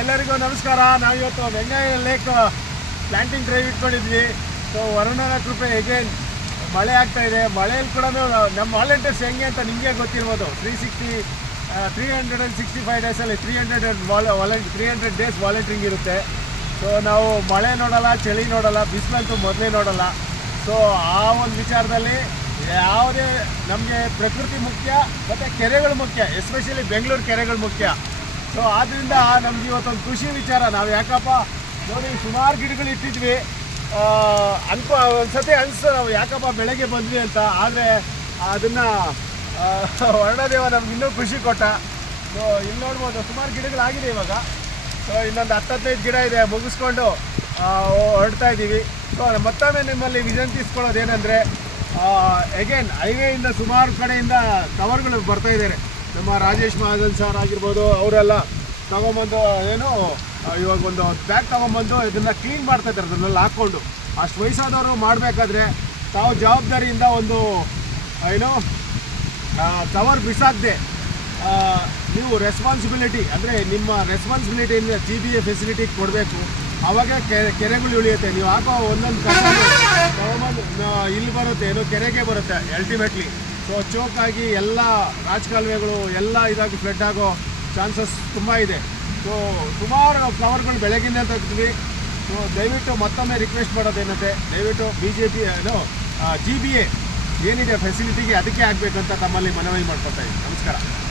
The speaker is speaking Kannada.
ಎಲ್ಲರಿಗೂ ನಮಸ್ಕಾರ. ನಾವಿವತ್ತು ವೆಂಗಯ್ಯ ಲೇಕ್ ಪ್ಲಾಂಟಿಂಗ್ ಡ್ರೈವ್ ಇಟ್ಕೊಂಡಿದ್ವಿ. ಸೊ ವರುಣನ ಕೃಪೆ ಎಗೇನ್ ಮಳೆ ಆಗ್ತಾ ಇದೆ. ಮಳೆಯಲ್ಲಿ ಕೂಡ ನಮ್ಮ ವಾಲಂಟಿಯರ್ಸ್ ಹೆಂಗೆ ಅಂತ ನಿಮಗೆ ಗೊತ್ತಿರ್ಬೋದು. 365 ಡೇಸಲ್ಲಿ 300 ಡೇಸ್ ವಾಲಂಟಿಯರಿಂಗ್ ಇರುತ್ತೆ. ಸೊ ನಾವು ಮಳೆ ನೋಡಲ್ಲ, ಚಳಿ ನೋಡಲ್ಲ, ಬಿಸಿಲಂತೂ ಮೊದಲೇ ನೋಡಲ್ಲ. ಸೊ ಆ ಒಂದು ವಿಚಾರದಲ್ಲಿ ಯಾವುದೇ ನಮಗೆ ಪ್ರಕೃತಿ ಮುಖ್ಯ ಮತ್ತು ಕೆರೆಗಳು ಮುಖ್ಯ, ಎಸ್ಪೆಷಲಿ ಬೆಂಗಳೂರು ಕೆರೆಗಳು ಮುಖ್ಯ. ಸೊ ಆದ್ದರಿಂದ ನಮ್ಗೆ ಇವತ್ತೊಂದು ಖುಷಿ ವಿಚಾರ. ನಾವು ಯಾಕಪ್ಪ ನೋಡಿ ಸುಮಾರು ಗಿಡಗಳು ಇಟ್ಟಿದ್ವಿ, ಒಂದ್ಸತಿ ಅನಿಸ್ತು ನಾವು ಯಾಕಪ್ಪ ಬೆಳಗ್ಗೆ ಬಂದ್ವಿ ಅಂತ. ಆದರೆ ಅದನ್ನು ವರ್ಣದೇವ ನಮ್ಗೆ ಇನ್ನೂ ಖುಷಿ ಕೊಟ್ಟ. ಸೊ ಇಲ್ಲಿ ನೋಡ್ಬೋದು ಸುಮಾರು ಗಿಡಗಳಾಗಿದೆ ಇವಾಗ. ಸೊ ಇನ್ನೊಂದು 10-15 ಗಿಡ ಇದೆ, ಮುಗಿಸ್ಕೊಂಡು ಹೊರಡ್ತಾ ಇದ್ದೀವಿ. ಸೊ ಮತ್ತೊಮ್ಮೆ ನಿಮ್ಮಲ್ಲಿ ವಿನಂತಿಸ್ಕೊಳ್ಳೋದೇನೆಂದರೆ, ಎಗೇನ್ ಹೈವೇಯಿಂದ ಸುಮಾರು ಕಡೆಯಿಂದ ಕವರ್ಗಳು ಬರ್ತಾ ಇದ್ದಾರೆ. ನಮ್ಮ ರಾಜೇಶ್ ಮಹಾಜನ್ ಸರ್ ಆಗಿರ್ಬೋದು, ಅವರೆಲ್ಲ ತೊಗೊಂಬಂದು ಇವಾಗ ಒಂದು ಬ್ಯಾಗ್ ತೊಗೊಂಬಂದು ಇದನ್ನು ಕ್ಲೀನ್ ಮಾಡ್ತಾ ಇದ್ದಾರೆ. ಅದನ್ನೆಲ್ಲ ಹಾಕ್ಕೊಂಡು ಅಷ್ಟು ವಯಸ್ಸಾದವರು ಮಾಡಬೇಕಾದ್ರೆ ತಾವು ಜವಾಬ್ದಾರಿಯಿಂದ ಒಂದು ಕವರ್ ಬಿಸಾಕದೆ ನೀವು ರೆಸ್ಪಾನ್ಸಿಬಿಲಿಟಿ ಅಂದರೆ ನಿಮ್ಮ ರೆಸ್ಪಾನ್ಸಿಬಿಲಿಟಿಯಿಂದ GBA ಫೆಸಿಲಿಟಿ ಕೊಡಬೇಕು. ಆವಾಗ ಕೆರೆಗಳು ಉಳಿಯುತ್ತೆ. ನೀವು ಹಾಕೋ ಒಂದೊಂದು ತೊಗೊಂಬಂದು ಇಲ್ಲಿ ಬರುತ್ತೆ, ಕೆರೆಗೆ ಬರುತ್ತೆ ಅಲ್ಟಿಮೇಟ್ಲಿ. ಸೊ ಚೋಕಾಗಿ ಎಲ್ಲ ರಾಜಕಾಲುವೆಗಳು ಎಲ್ಲ ಇದಾಗಿ ಫ್ಲಡ್ ಆಗೋ ಚಾನ್ಸಸ್ ತುಂಬ ಇದೆ. ಸೊ ಸುಮಾರು ಕವರ್ಗಳು ಬೆಳಗಿಂದ ತೆಗ್ದ್ವಿ. ಸೊ ದಯವಿಟ್ಟು ಮತ್ತೊಮ್ಮೆ ರಿಕ್ವೆಸ್ಟ್ ಮಾಡೋದೇನಂತೆ, ದಯವಿಟ್ಟು BJP GBA ಏನಿದೆ ಫೆಸಿಲಿಟಿಗೆ ಅದಕ್ಕೆ ಆಗಬೇಕಂತ ತಮ್ಮಲ್ಲಿ ಮನವಿ ಮಾಡ್ಕೊತಾ ಇದ್ದೀನಿ. ನಮಸ್ಕಾರ.